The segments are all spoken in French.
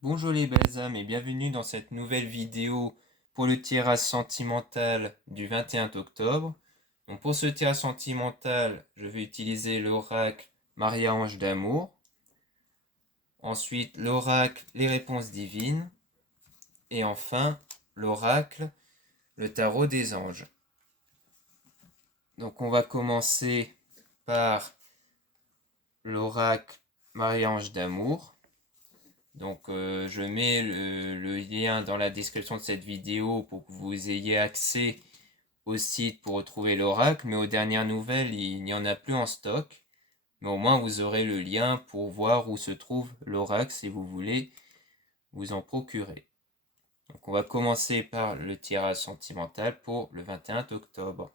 Bonjour les belles âmes et bienvenue dans cette nouvelle vidéo pour le tirage sentimental du 21 octobre. Donc pour ce tirage sentimental, je vais utiliser l'oracle Maria-Ange d'amour. Ensuite, l'oracle Les réponses divines. Et enfin, l'oracle le tarot des anges. Donc on va commencer par l'oracle Maria-Ange d'amour. Donc je mets le lien dans la description de cette vidéo pour que vous ayez accès au site pour retrouver l'oracle, mais aux dernières nouvelles, il n'y en a plus en stock. Mais au moins vous aurez le lien pour voir où se trouve l'oracle si vous voulez vous en procurer. Donc on va commencer par le tirage sentimental pour le 21 octobre.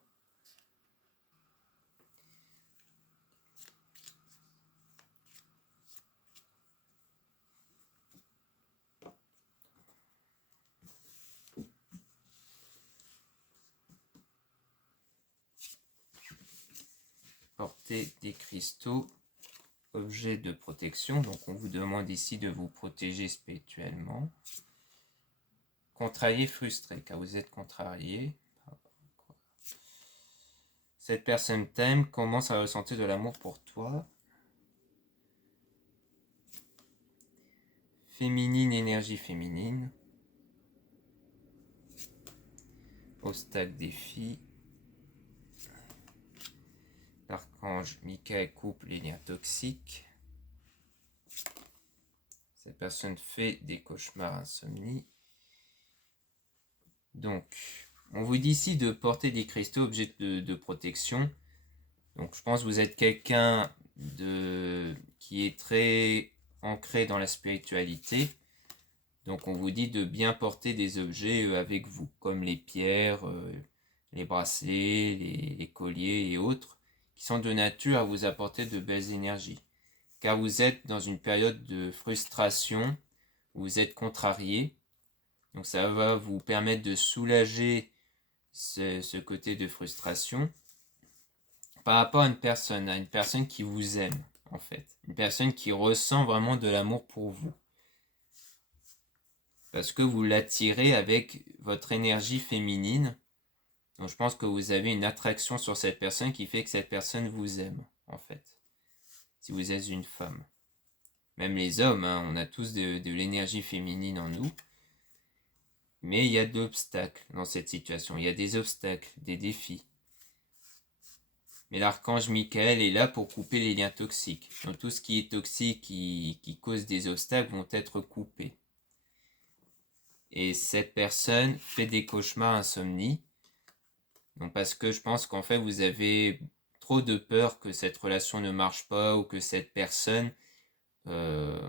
Portez des cristaux, objet de protection. Donc on vous demande ici de vous protéger spirituellement. Contrarié, frustré, car vous êtes contrarié. Cette personne t'aime, commence à ressentir de l'amour pour toi. Féminine, énergie féminine. Obstacle, défi. L'archange Michael coupe les liens toxiques. Cette personne fait des cauchemars, insomnie. Donc, on vous dit ici de porter des cristaux, objets de protection. Donc, je pense que vous êtes quelqu'un qui est très ancré dans la spiritualité. Donc, on vous dit de bien porter des objets avec vous, comme les pierres, les bracelets, les colliers et autres, qui sont de nature à vous apporter de belles énergies. Car vous êtes dans une période de frustration, où vous êtes contrarié. Donc ça va vous permettre de soulager ce côté de frustration par rapport à une personne qui vous aime, en fait. Une personne qui ressent vraiment de l'amour pour vous. Parce que vous l'attirez avec votre énergie féminine. Donc je pense que vous avez une attraction sur cette personne qui fait que cette personne vous aime, en fait. Si vous êtes une femme. Même les hommes, hein, on a tous de l'énergie féminine en nous. Mais il y a d'obstacles dans cette situation. Il y a des obstacles, des défis. Mais l'archange Michael est là pour couper les liens toxiques. Donc tout ce qui est toxique, qui cause des obstacles, vont être coupés. Et cette personne fait des cauchemars, insomnie. Donc parce que je pense qu'en fait vous avez trop de peur que cette relation ne marche pas ou que cette personne ne,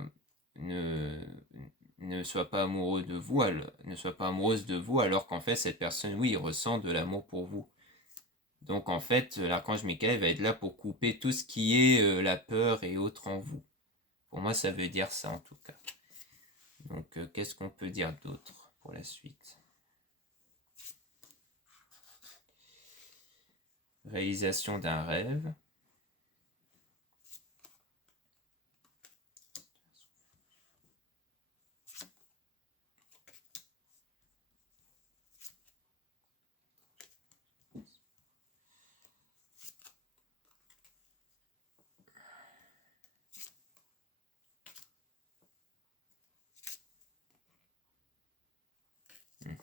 ne soit pas amoureux de vous, ne soit pas amoureuse de vous, alors qu'en fait cette personne, oui, ressent de l'amour pour vous. Donc en fait, l'archange Michael va être là pour couper tout ce qui est la peur et autres en vous. Pour moi, ça veut dire ça en tout cas. Donc qu'est-ce qu'on peut dire d'autre pour la suite? Réalisation d'un rêve.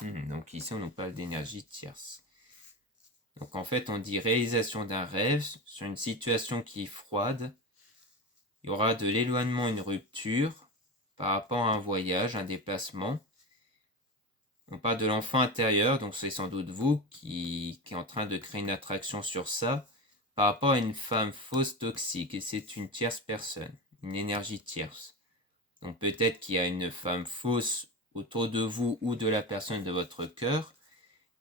Donc ici, on nous parle d'énergie tierce. Donc en fait, on dit réalisation d'un rêve sur une situation qui est froide. Il y aura de l'éloignement, une rupture par rapport à un voyage, un déplacement. On parle de l'enfant intérieur, donc c'est sans doute vous qui est en train de créer une attraction sur ça par rapport à une femme fausse toxique, et c'est une tierce personne, une énergie tierce. Donc peut-être qu'il y a une femme fausse autour de vous ou de la personne de votre cœur,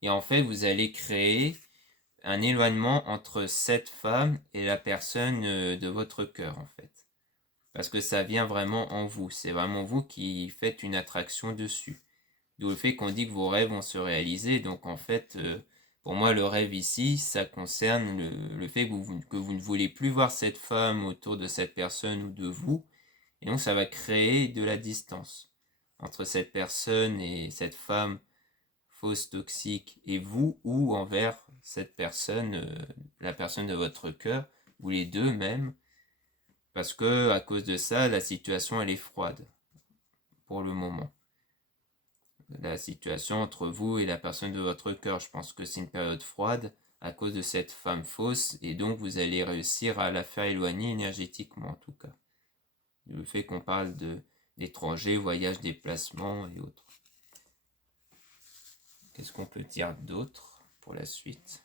et en fait vous allez créer un éloignement entre cette femme et la personne de votre cœur en fait. Parce que ça vient vraiment en vous, c'est vraiment vous qui faites une attraction dessus. D'où le fait qu'on dit que vos rêves vont se réaliser. Donc en fait, pour moi, le rêve ici, ça concerne le fait que vous ne voulez plus voir cette femme autour de cette personne ou de vous. Et donc ça va créer de la distance. entre cette personne et cette femme fausse toxique et vous, ou envers cette personne, la personne de votre cœur, ou les deux même, parce que à cause de ça, la situation elle est froide pour le moment. La situation entre vous et la personne de votre cœur, je pense que c'est une période froide à cause de cette femme fausse, et donc vous allez réussir à la faire éloigner énergétiquement en tout cas. Le fait qu'on parle d'étrangers, voyages, déplacements et autres. Qu'est-ce qu'on peut dire d'autre pour la suite?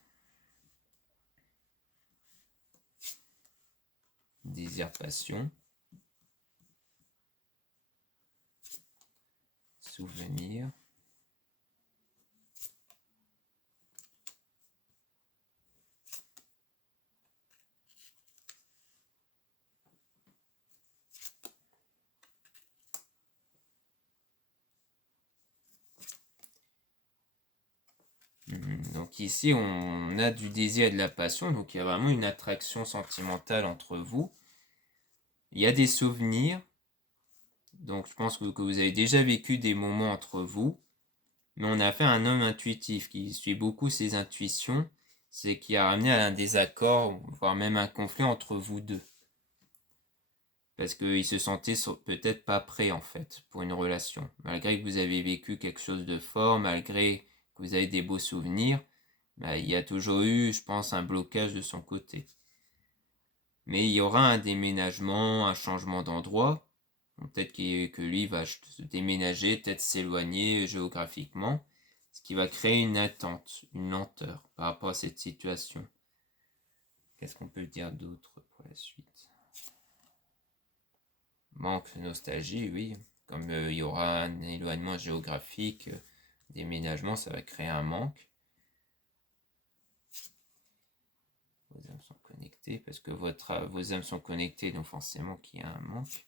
Désir, passion. Souvenir. Donc ici, on a du désir et de la passion, donc il y a vraiment une attraction sentimentale entre vous. Il y a des souvenirs, donc je pense que vous avez déjà vécu des moments entre vous, mais on a affaire à un homme intuitif qui suit beaucoup ses intuitions, c'est qui a ramené à un désaccord, voire même un conflit entre vous deux. Parce qu'il se sentait peut-être pas prêt en fait pour une relation. Malgré que vous avez vécu quelque chose de fort, malgré que vous avez des beaux souvenirs, il y a toujours eu, je pense, un blocage de son côté. Mais il y aura un déménagement, un changement d'endroit. Peut-être que lui va se déménager, peut-être s'éloigner géographiquement, ce qui va créer une attente, une lenteur par rapport à cette situation. Qu'est-ce qu'on peut dire d'autre pour la suite? Manque, nostalgie, oui. Comme il y aura un éloignement géographique, déménagement, ça va créer un manque. Vos âmes sont connectées, parce que vos âmes sont connectées, donc forcément qu'il y a un manque.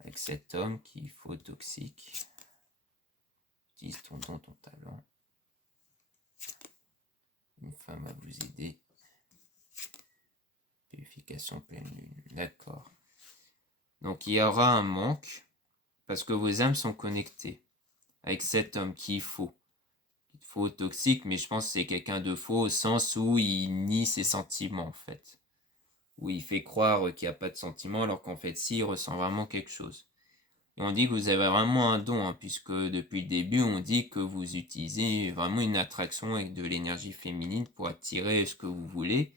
Avec cet homme qui est faux, toxique. Utilise ton don, ton talent. Une femme à vous aider. Purification pleine lune. D'accord. Donc il y aura un manque, parce que vos âmes sont connectées. Avec cet homme qui est faux. Faux, toxique, mais je pense que c'est quelqu'un de faux au sens où il nie ses sentiments en fait. Où il fait croire qu'il n'y a pas de sentiments alors qu'en fait si, il ressent vraiment quelque chose. Et on dit que vous avez vraiment un don, hein, puisque depuis le début on dit que vous utilisez vraiment une attraction avec de l'énergie féminine pour attirer ce que vous voulez.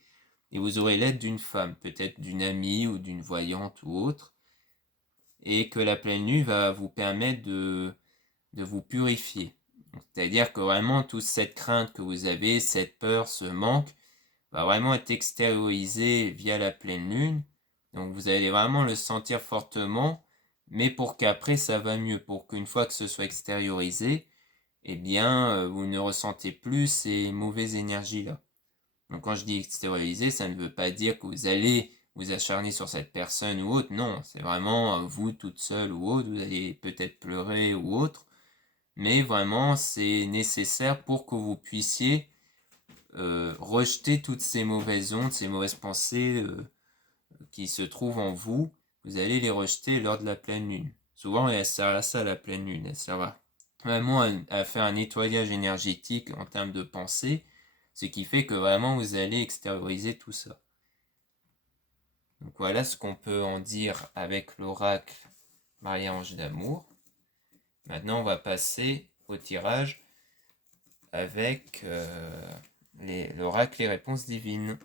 Et vous aurez l'aide d'une femme, peut-être d'une amie ou d'une voyante ou autre. Et que la pleine lune va vous permettre de vous purifier. C'est-à-dire que vraiment toute cette crainte que vous avez, cette peur, ce manque, va vraiment être extériorisé via la pleine lune. Donc vous allez vraiment le sentir fortement, mais pour qu'après ça va mieux, pour qu'une fois que ce soit extériorisé, eh bien vous ne ressentez plus ces mauvaises énergies-là. Donc quand je dis extérioriser, ça ne veut pas dire que vous allez vous acharner sur cette personne ou autre, non, c'est vraiment vous toute seule ou autre, vous allez peut-être pleurer ou autre, mais vraiment c'est nécessaire pour que vous puissiez rejeter toutes ces mauvaises ondes, ces mauvaises pensées qui se trouvent en vous. Vous allez les rejeter lors de la pleine lune. Souvent elle sert à ça la pleine lune, elle sert vraiment à faire un nettoyage énergétique en termes de pensée, ce qui fait que vraiment vous allez extérioriser tout ça. Donc voilà ce qu'on peut en dire avec l'oracle Marie-Ange d'amour. Maintenant on va passer au tirage avec l'oracle et réponses divines.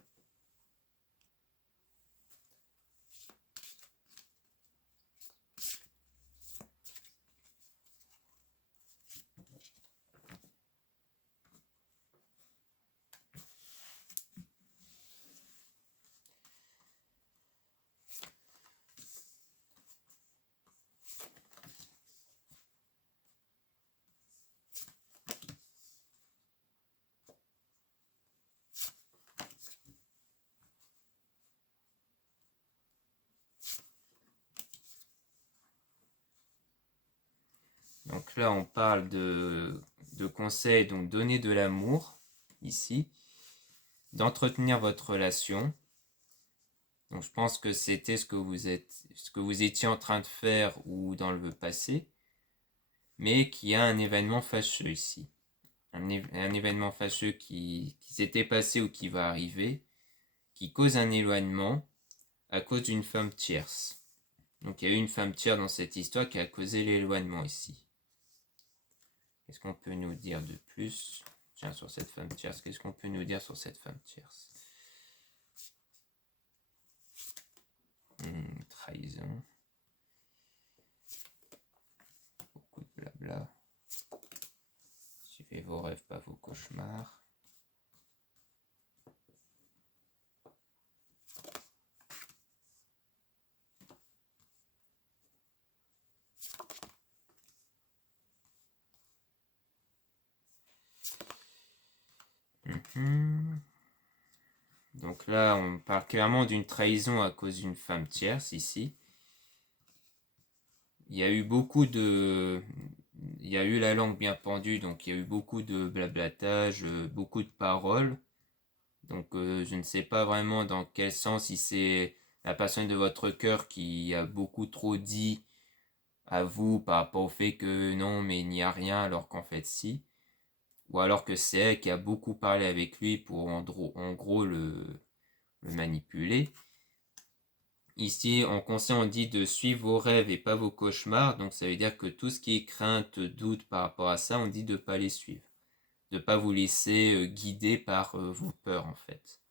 Donc là, on parle de conseils, donc donner de l'amour, ici, d'entretenir votre relation. Donc je pense que c'était ce que vous étiez en train de faire ou dans le passé. mais qui a un événement fâcheux ici. Un événement fâcheux qui s'était passé ou qui va arriver, qui cause un éloignement à cause d'une femme tierce. Donc il y a eu une femme tierce dans cette histoire qui a causé l'éloignement ici. Qu'est-ce qu'on peut nous dire de plus? Tiens, sur cette femme tierce, qu'est-ce qu'on peut nous dire sur cette femme tierce? Trahison. Beaucoup de blabla. Suivez vos rêves, pas vos cauchemars. Donc là, on parle clairement d'une trahison à cause d'une femme tierce ici. Il y a eu il y a eu la langue bien pendue, donc il y a eu beaucoup de blablatage, beaucoup de paroles. Donc je ne sais pas vraiment dans quel sens, si c'est la personne de votre cœur qui a beaucoup trop dit à vous par rapport au fait que non, mais il n'y a rien alors qu'en fait si. Ou alors que c'est elle qui a beaucoup parlé avec lui pour en gros le manipuler. Ici, en conseil, on dit de suivre vos rêves et pas vos cauchemars. Donc ça veut dire que tout ce qui est crainte, doute par rapport à ça, on dit de ne pas les suivre. De ne pas vous laisser guider par vos peurs en fait.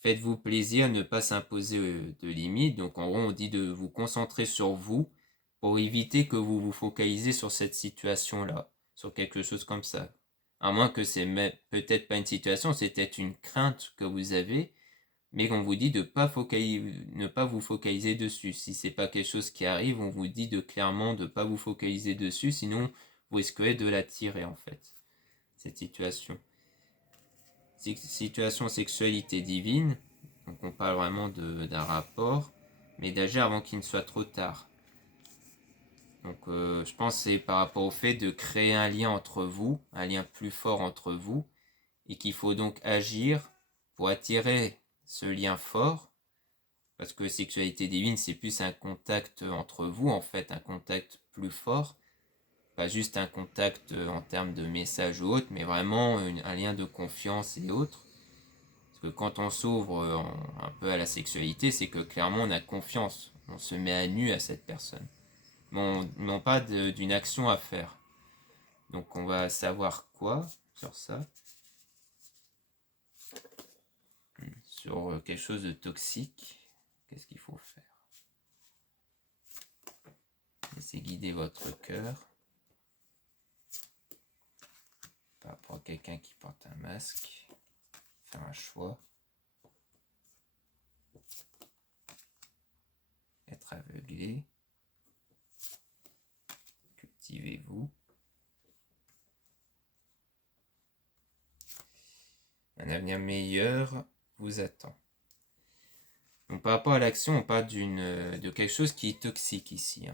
Faites-vous plaisir, ne pas s'imposer de limites. Donc en gros, on dit de vous concentrer sur vous pour éviter que vous vous focalisez sur cette situation-là, sur quelque chose comme ça. À moins que c'est peut-être pas une situation, c'est peut-être une crainte que vous avez, mais qu'on vous dit de ne pas vous focaliser dessus. Si c'est pas quelque chose qui arrive, on vous dit de clairement de pas vous focaliser dessus, sinon vous risquez de l'attirer en fait, cette situation. Situation sexualité divine, donc on parle vraiment d'un rapport, mais d'agir avant qu'il ne soit trop tard. Donc je pense que c'est par rapport au fait de créer un lien entre vous, un lien plus fort entre vous, et qu'il faut donc agir pour attirer ce lien fort, parce que sexualité divine, c'est plus un contact entre vous, en fait, un contact plus fort, pas juste un contact en termes de message ou autre, mais vraiment un lien de confiance et autres. Parce que quand on s'ouvre un peu à la sexualité, c'est que clairement on a confiance, on se met à nu à cette personne. Mais on pas d'une action à faire. Donc on va savoir quoi sur ça. Sur quelque chose de toxique, qu'est-ce qu'il faut faire? Laissez guider votre cœur par rapport à quelqu'un qui porte un masque. Faire un choix. Être aveuglé. Cultivez-vous. Un avenir meilleur vous attend. Donc par rapport à l'action, on parle de quelque chose qui est toxique ici.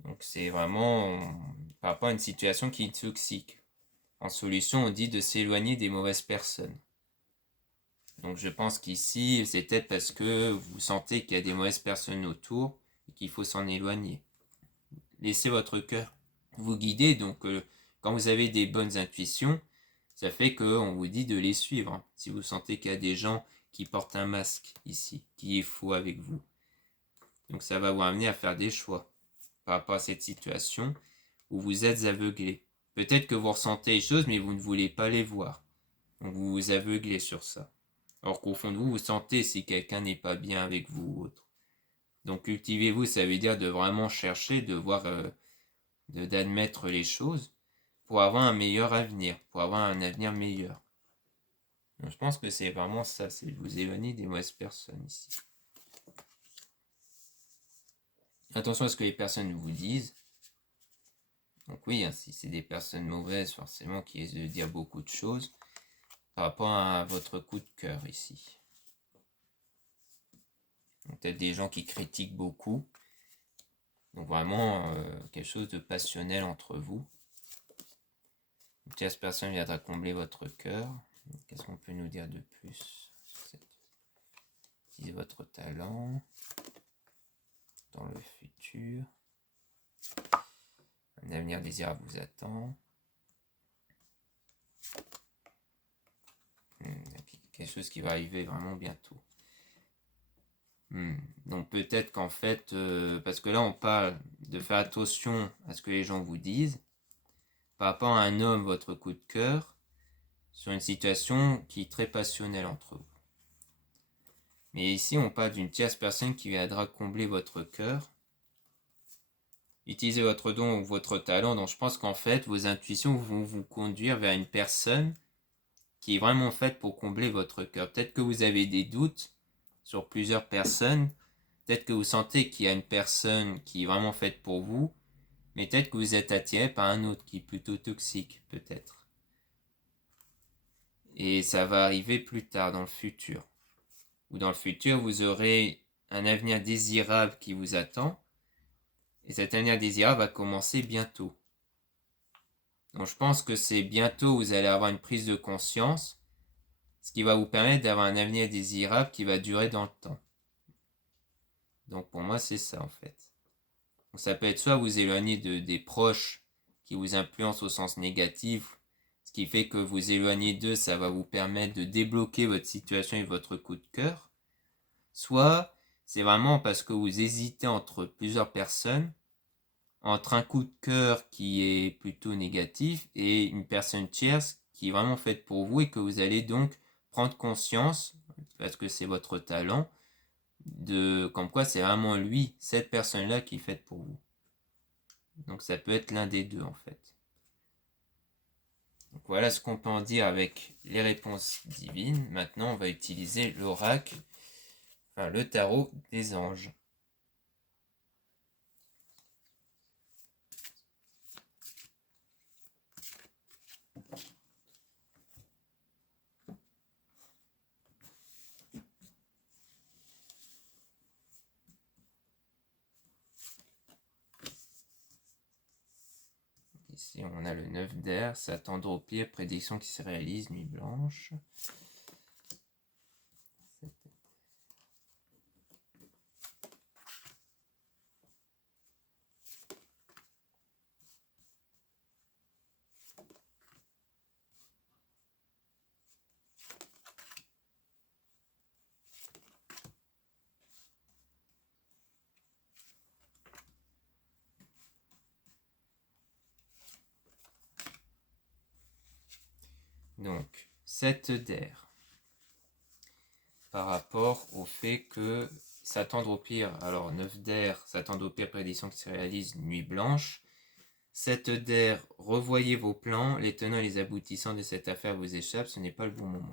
Donc c'est vraiment par rapport à une situation qui est toxique. En solution, on dit de s'éloigner des mauvaises personnes. Donc je pense qu'ici, c'est peut-être parce que vous sentez qu'il y a des mauvaises personnes autour et qu'il faut s'en éloigner. Laissez votre cœur vous guider. Donc quand vous avez des bonnes intuitions, ça fait qu'on vous dit de les suivre. Si vous sentez qu'il y a des gens qui portent un masque ici, qui est faux avec vous. Donc ça va vous amener à faire des choix par rapport à cette situation où vous êtes aveuglé. Peut-être que vous ressentez les choses, mais vous ne voulez pas les voir. Donc vous vous aveuglez sur ça. Alors qu'au fond de vous, vous sentez si quelqu'un n'est pas bien avec vous ou autre. Donc cultivez-vous, ça veut dire de vraiment chercher, de voir, d'admettre les choses pour avoir un meilleur avenir, pour avoir un avenir meilleur. Donc je pense que c'est vraiment ça, c'est vous éloigner des mauvaises personnes ici. Attention à ce que les personnes vous disent. Donc oui, si c'est des personnes mauvaises, forcément, qui essaient de dire beaucoup de choses par rapport à votre coup de cœur ici. Peut-être des gens qui critiquent beaucoup. Donc vraiment, quelque chose de passionnel entre vous. Une tierce personne viendra combler votre cœur. Qu'est-ce qu'on peut nous dire de plus? Utilisez votre talent dans le futur. avenir désirable vous attend. Quelque chose qui va arriver vraiment bientôt. Donc peut-être qu'en fait, parce que là on parle de faire attention à ce que les gens vous disent, par rapport à un homme, votre coup de cœur, sur une situation qui est très passionnelle entre vous. Mais ici on parle d'une tierce personne qui viendra combler votre cœur. Utilisez votre don ou votre talent, donc je pense qu'en fait vos intuitions vont vous conduire vers une personne qui est vraiment faite pour combler votre cœur. Peut-être que vous avez des doutes sur plusieurs personnes, peut-être que vous sentez qu'il y a une personne qui est vraiment faite pour vous, mais peut-être que vous êtes attiré par un autre qui est plutôt toxique, peut-être. Et ça va arriver plus tard, dans le futur. Ou dans le futur, vous aurez un avenir désirable qui vous attend, et cet avenir désirable va commencer bientôt. Donc je pense que c'est bientôt vous allez avoir une prise de conscience, ce qui va vous permettre d'avoir un avenir désirable qui va durer dans le temps. Donc pour moi c'est ça en fait. Donc ça peut être soit vous éloigner des proches qui vous influencent au sens négatif, ce qui fait que vous éloignez d'eux, ça va vous permettre de débloquer votre situation et votre coup de cœur. Soit c'est vraiment parce que vous hésitez entre plusieurs personnes, entre un coup de cœur qui est plutôt négatif et une personne tierce qui est vraiment faite pour vous et que vous allez donc prendre conscience, parce que c'est votre talent, de comme quoi c'est vraiment lui, cette personne-là qui est faite pour vous. Donc ça peut être l'un des deux en fait. Donc voilà ce qu'on peut en dire avec les réponses divines. Maintenant on va utiliser l'oracle, enfin le tarot des anges. Ici, on a le 9 d'air, s'attendre au pire, prédiction qui se réalise, nuit blanche. Donc, 7 d'air. Par rapport au fait que s'attendre au pire, alors 9 d'air, s'attendre au pire, prédiction qui se réalise, nuit blanche. 7 d'air, revoyez vos plans, les tenants et les aboutissants de cette affaire vous échappent, ce n'est pas le bon moment.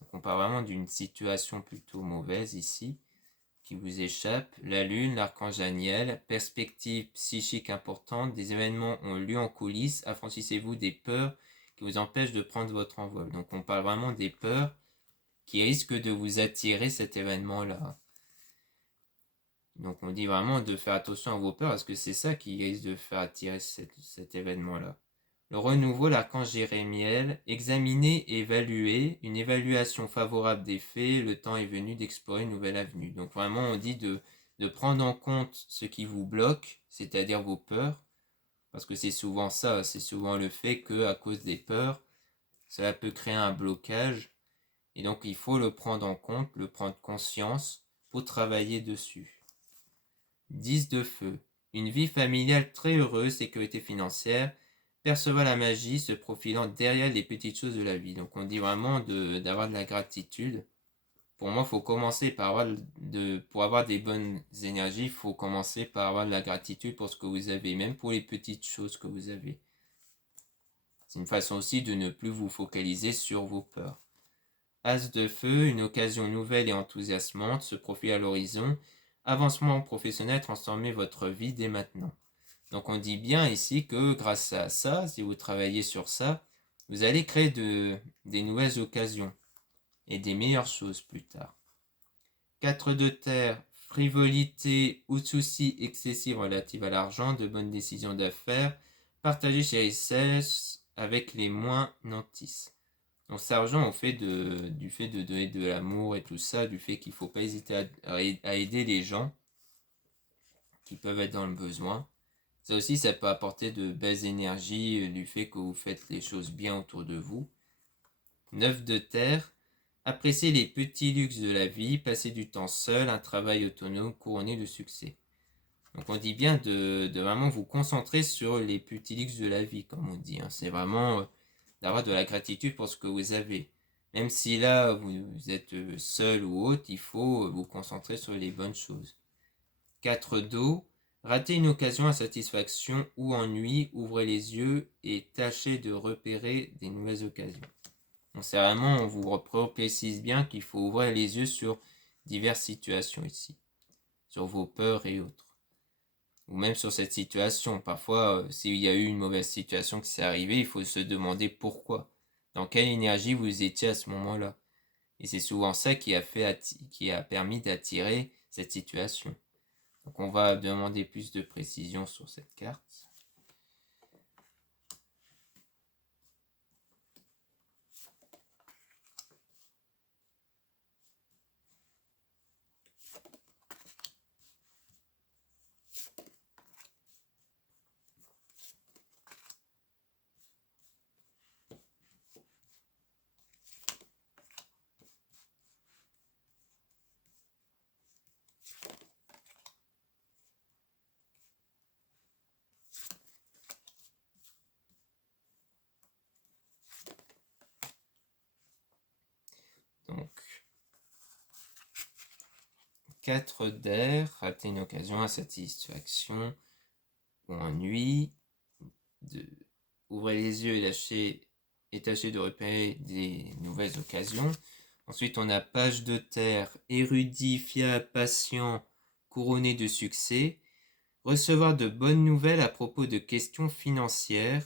Donc on parle vraiment d'une situation plutôt mauvaise ici, qui vous échappe. La lune, l'archange Daniel, perspective psychique importante, des événements ont lieu en coulisses, affranchissez-vous des peurs qui vous empêchent de prendre votre envol. Donc on parle vraiment des peurs qui risquent de vous attirer cet événement-là. Donc on dit vraiment de faire attention à vos peurs, parce que c'est ça qui risque de faire attirer cet événement-là. Le renouveau, l'archange Jérémiel, examiner et évaluer, une évaluation favorable des faits, le temps est venu d'explorer une nouvelle avenue. Donc vraiment on dit de prendre en compte ce qui vous bloque, c'est-à-dire vos peurs, parce que c'est souvent ça, c'est souvent le fait que à cause des peurs, cela peut créer un blocage, et donc il faut le prendre en compte, le prendre conscience pour travailler dessus. 10 de feu, une vie familiale très heureuse, sécurité financière, percevoir la magie se profilant derrière les petites choses de la vie. Donc on dit vraiment d'avoir de la gratitude. Pour moi, il faut commencer par pour avoir des bonnes énergies, il faut commencer par avoir de la gratitude pour ce que vous avez, même pour les petites choses que vous avez. C'est une façon aussi de ne plus vous focaliser sur vos peurs. As de feu, une occasion nouvelle et enthousiasmante se profile à l'horizon. Avancement professionnel, transformez votre vie dès maintenant. Donc on dit bien ici que grâce à ça, si vous travaillez sur ça, vous allez créer des nouvelles occasions et des meilleures choses plus tard. 4 de terre, frivolité ou soucis excessifs relatifs à l'argent, de bonnes décisions d'affaires, partagez chez les cesses avec les moins nantis. Donc cet argent, du fait de donner de l'amour et tout ça, du fait qu'il ne faut pas hésiter à aider les gens qui peuvent être dans le besoin. Ça aussi, ça peut apporter de belles énergies du fait que vous faites les choses bien autour de vous. 9 de terre, appréciez les petits luxes de la vie, passez du temps seul, un travail autonome couronné de succès. Donc on dit bien de vraiment vous concentrer sur les petits luxes de la vie, comme on dit. C'est vraiment d'avoir de la gratitude pour ce que vous avez. Même si là, vous êtes seul ou autre, il faut vous concentrer sur les bonnes choses. 4 d'eau, ratez une occasion à satisfaction ou ennui, ouvrez les yeux et tâchez de repérer des nouvelles occasions. Donc c'est vraiment, on vous précise bien qu'il faut ouvrir les yeux sur diverses situations ici, sur vos peurs et autres. Ou même sur cette situation. Parfois, s'il y a eu une mauvaise situation qui s'est arrivée, il faut se demander pourquoi. Dans quelle énergie vous étiez à ce moment-là. Et c'est souvent ça qui a permis d'attirer cette situation. Donc on va demander plus de précision sur cette carte. Donc 4 d'air, rater une occasion à satisfaction ou ennui. Ouvrez les yeux et tâchez de repérer des nouvelles occasions. Ensuite, on a page de terre, érudit, fiable, patient, couronné de succès. Recevoir de bonnes nouvelles à propos de questions financières.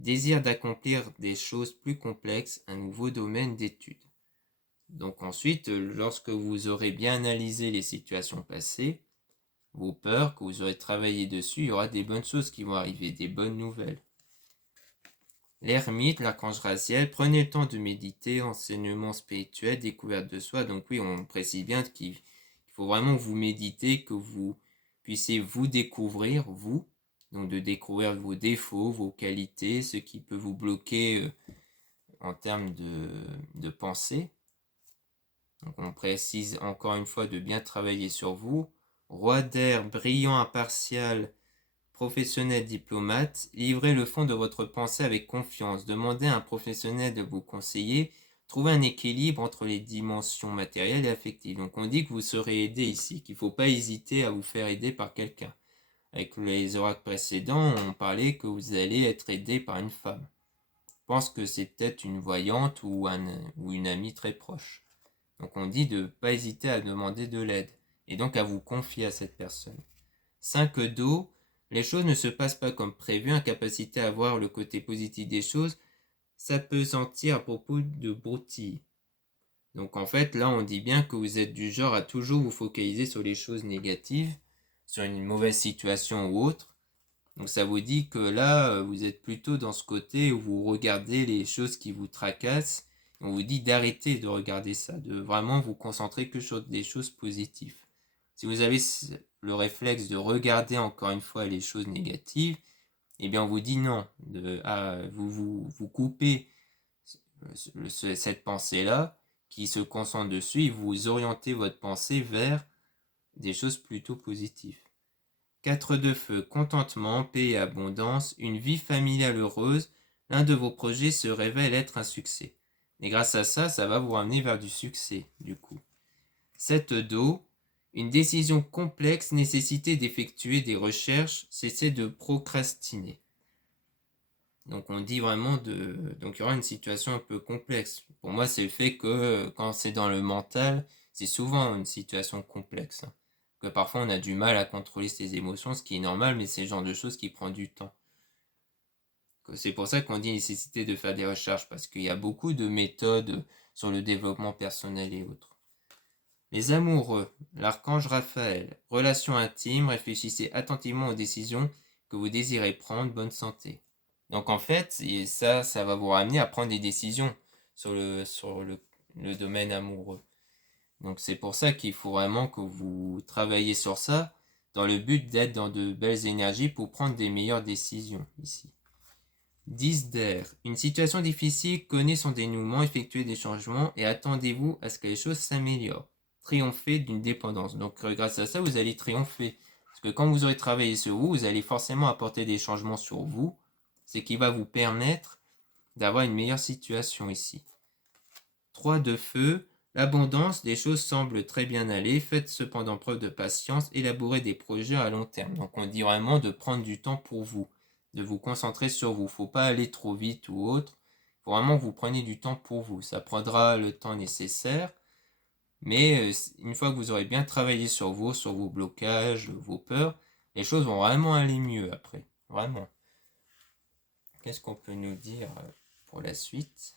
Désir d'accomplir des choses plus complexes, un nouveau domaine d'étude. Donc ensuite, lorsque vous aurez bien analysé les situations passées, vos peurs, que vous aurez travaillé dessus, il y aura des bonnes choses qui vont arriver, des bonnes nouvelles. L'ermite, l'archange Raziel, prenez le temps de méditer, enseignement spirituel, découverte de soi. Donc oui, on précise bien qu'il faut vraiment vous méditer, que vous puissiez vous découvrir, vous. Donc de découvrir vos défauts, vos qualités, ce qui peut vous bloquer en termes de pensée. Donc on précise encore une fois de bien travailler sur vous. Roi d'air, brillant, impartial, professionnel, diplomate, livrez le fond de votre pensée avec confiance. Demandez à un professionnel de vous conseiller. Trouvez un équilibre entre les dimensions matérielles et affectives. Donc on dit que vous serez aidé ici, qu'il ne faut pas hésiter à vous faire aider par quelqu'un. Avec les oracles précédents, on parlait que vous allez être aidé par une femme. Je pense que c'est peut-être une voyante ou une amie très proche. Donc on dit de ne pas hésiter à demander de l'aide et donc à vous confier à cette personne. 5 d'eau, les choses ne se passent pas comme prévu, incapacité à voir le côté positif des choses, s'appesantir à propos de broutilles. Donc en fait là on dit bien que vous êtes du genre à toujours vous focaliser sur les choses négatives, sur une mauvaise situation ou autre. Donc ça vous dit que là vous êtes plutôt dans ce côté où vous regardez les choses qui vous tracassent. On vous dit d'arrêter de regarder ça, de vraiment vous concentrer que sur des choses positives. Si vous avez le réflexe de regarder encore une fois les choses négatives, eh bien on vous dit non, vous coupez cette pensée-là qui se concentre dessus et vous orientez votre pensée vers des choses plutôt positives. 4 de feu, contentement, paix et abondance, une vie familiale heureuse, l'un de vos projets se révèle être un succès. Et grâce à ça, ça va vous ramener vers du succès, du coup. 7 d'eau, une décision complexe, nécessité d'effectuer des recherches, cessez de procrastiner. Donc on dit vraiment donc il y aura une situation un peu complexe. Pour moi, c'est le fait que quand c'est dans le mental, c'est souvent une situation complexe. Que parfois on a du mal à contrôler ses émotions, ce qui est normal, mais c'est le genre de choses qui prend du temps. C'est pour ça qu'on dit nécessité de faire des recherches, parce qu'il y a beaucoup de méthodes sur le développement personnel et autres. Les amoureux, l'archange Raphaël, relations intimes, réfléchissez attentivement aux décisions que vous désirez prendre, bonne santé. Donc en fait, ça va vous ramener à prendre des décisions sur le domaine amoureux. Donc c'est pour ça qu'il faut vraiment que vous travaillez sur ça, dans le but d'être dans de belles énergies pour prendre des meilleures décisions ici. 10 d'air. Une situation difficile connaît son dénouement, effectuez des changements et attendez-vous à ce que les choses s'améliorent. Triompher d'une dépendance. Donc grâce à ça, vous allez triompher. Parce que quand vous aurez travaillé sur vous, vous allez forcément apporter des changements sur vous, ce qui va vous permettre d'avoir une meilleure situation ici. 3 de feu. L'abondance des choses semble très bien aller. Faites cependant preuve de patience. Élaborez des projets à long terme. Donc on dit vraiment de prendre du temps pour vous, de vous concentrer sur vous. Il ne faut pas aller trop vite ou autre. Il faut vraiment que vous preniez du temps pour vous. Ça prendra le temps nécessaire. Mais une fois que vous aurez bien travaillé sur vos blocages, vos peurs, les choses vont vraiment aller mieux après. Vraiment. Qu'est-ce qu'on peut nous dire pour la suite ?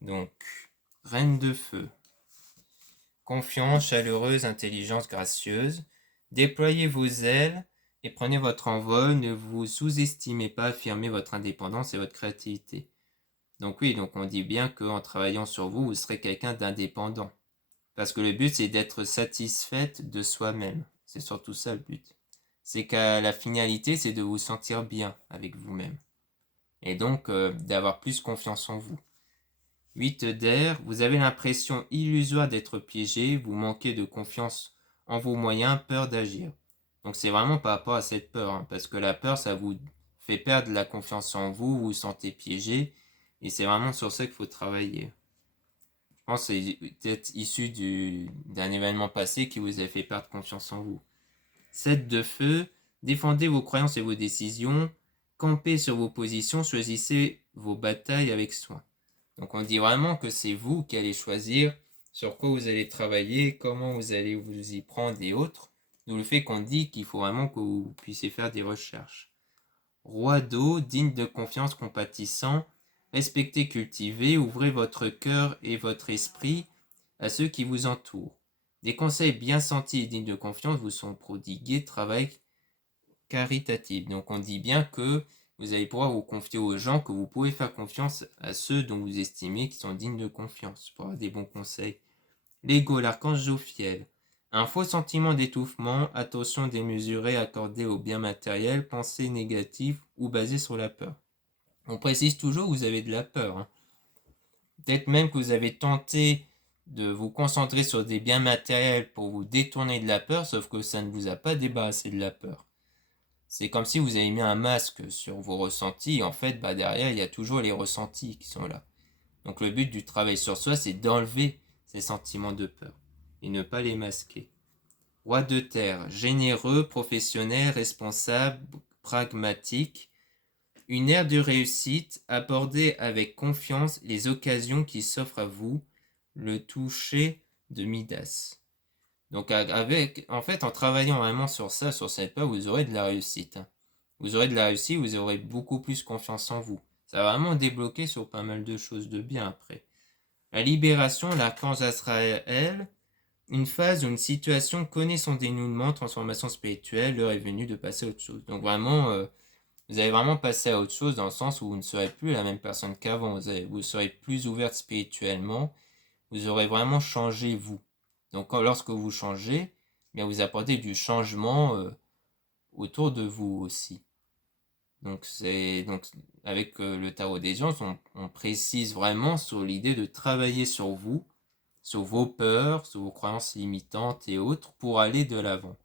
Donc, reine de feu. Confiance, chaleureuse, intelligence, gracieuse. Déployez vos ailes et prenez votre envol. Ne vous sous-estimez pas, affirmez votre indépendance et votre créativité. Donc oui, donc on dit bien qu'en travaillant sur vous, vous serez quelqu'un d'indépendant. Parce que le but, c'est d'être satisfaite de soi-même. C'est surtout ça le but. C'est qu'à la finalité, c'est de vous sentir bien avec vous-même. Et donc, d'avoir plus confiance en vous. 8 d'air, vous avez l'impression illusoire d'être piégé, vous manquez de confiance en vos moyens, peur d'agir. Donc c'est vraiment par rapport à cette peur, hein, parce que la peur, ça vous fait perdre la confiance en vous, vous vous sentez piégé, et c'est vraiment sur ça qu'il faut travailler. Je pense que c'est peut-être issu d'un événement passé qui vous a fait perdre confiance en vous. 7 de feu, défendez vos croyances et vos décisions, campez sur vos positions, choisissez vos batailles avec soin. Donc on dit vraiment que c'est vous qui allez choisir sur quoi vous allez travailler, comment vous allez vous y prendre et autres. D'où le fait qu'on dit qu'il faut vraiment que vous puissiez faire des recherches. Roi d'eau, digne de confiance, compatissant, respectez, cultivez, ouvrez votre cœur et votre esprit à ceux qui vous entourent. Des conseils bien sentis et dignes de confiance vous sont prodigués, travail caritatif. Donc on dit bien que vous allez pouvoir vous confier aux gens, que vous pouvez faire confiance à ceux dont vous estimez qui sont dignes de confiance pour avoir des bons conseils. L'ego, l'archange Jophiel. Un faux sentiment d'étouffement, attention démesurée accordée au bien matériel, pensée négative ou basée sur la peur. On précise toujours que vous avez de la peur. Hein. Peut-être même que vous avez tenté de vous concentrer sur des biens matériels pour vous détourner de la peur, sauf que ça ne vous a pas débarrassé de la peur. C'est comme si vous avez mis un masque sur vos ressentis, et en fait, derrière, il y a toujours les ressentis qui sont là. Donc le but du travail sur soi, c'est d'enlever ces sentiments de peur, et ne pas les masquer. Roi de terre, généreux, professionnel, responsable, pragmatique, une ère de réussite, abordez avec confiance les occasions qui s'offrent à vous, le toucher de Midas. Donc en fait, en travaillant vraiment sur ça, sur cette peur, vous aurez de la réussite. Vous aurez de la réussite, vous aurez beaucoup plus confiance en vous. Ça va vraiment débloquer sur pas mal de choses de bien après. La libération, l'archange Azraël, une phase ou une situation connaît son dénouement, transformation spirituelle, l'heure est venue de passer à autre chose. Donc vraiment, vous allez vraiment passer à autre chose dans le sens où vous ne serez plus la même personne qu'avant. Vous serez plus ouverte spirituellement. Vous aurez vraiment changé vous. Donc lorsque vous changez, bien vous apportez du changement autour de vous aussi. Donc avec le tarot des sciences, on précise vraiment sur l'idée de travailler sur vous, sur vos peurs, sur vos croyances limitantes et autres pour aller de l'avant.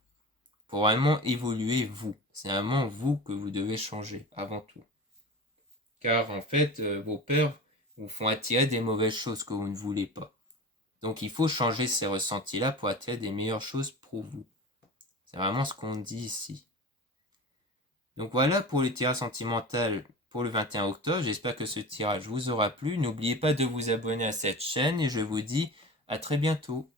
Pour vraiment évoluer vous. C'est vraiment vous que vous devez changer avant tout. Car en fait, vos peurs vous font attirer des mauvaises choses que vous ne voulez pas. Donc il faut changer ces ressentis-là pour attirer des meilleures choses pour vous. C'est vraiment ce qu'on dit ici. Donc voilà pour le tirage sentimental pour le 21 octobre. J'espère que ce tirage vous aura plu. N'oubliez pas de vous abonner à cette chaîne et je vous dis à très bientôt.